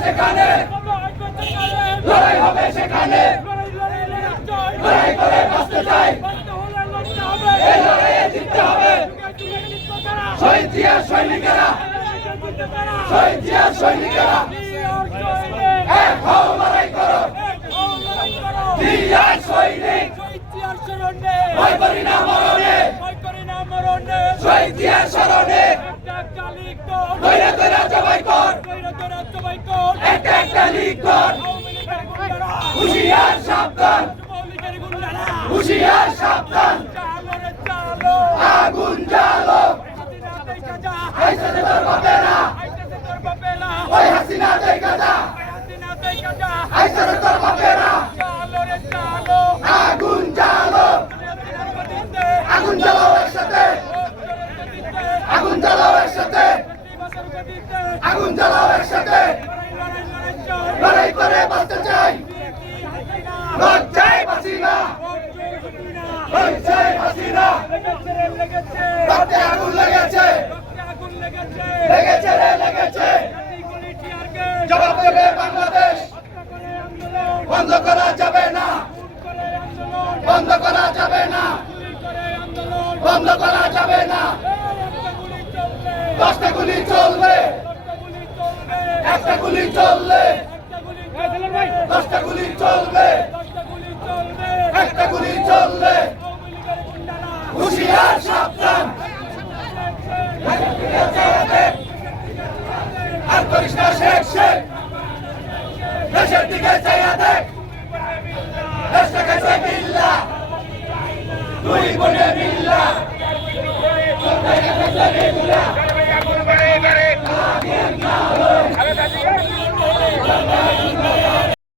সেখানে লড়াই হবে সেখানে লড়াই করে বাঁচতে চাই এই লড়াইয়ে জিততে হবে সৈনিকেরা সৈনিকেরা এক হও লড়াই করো জিয়ার সৈনিক ভয় করি না মরণে। শহীদ জিয়ার স্মরণে। দৈরা দৈরা জবাই কর একটা একটা লিক কর হুশিয়ার সাবধান। হুশিয়ার সাবধান। আগুন জ্বালো আইসাতে তোর বাপেরা। ওই হাসিনা দেখা যা আইসাতে তোর বাপেরা আগুন জ্বালো আগুন জ্বালাও একসাথে আগুন জ্বালাও একসাথে আগুন জ্বালাও একসাথে। লড়াই করে বাঁচতে চাই। লজ্জায় বাঁচি না লজ্জায় বাঁচি না রক্তে আগুন লেগেছে। লেগেছে রে, লেগেছে। জবাব দেবে বাংলাদেশ। বন্ধ করা যাবে না। বন্ধ করা যাবে না। বন্ধ করা যাবে না। দশটা গুলি চলবে। একটা গুলি চলবে। দশটা গুলি চলবে। একটা গুলি চলবে। হুশিয়ার সাবধান। আর করিস না, শেখ শেখ। দেশের দিকে চাইয়া দেখ। দেশটা গেছে বিল্লা। দুই বনে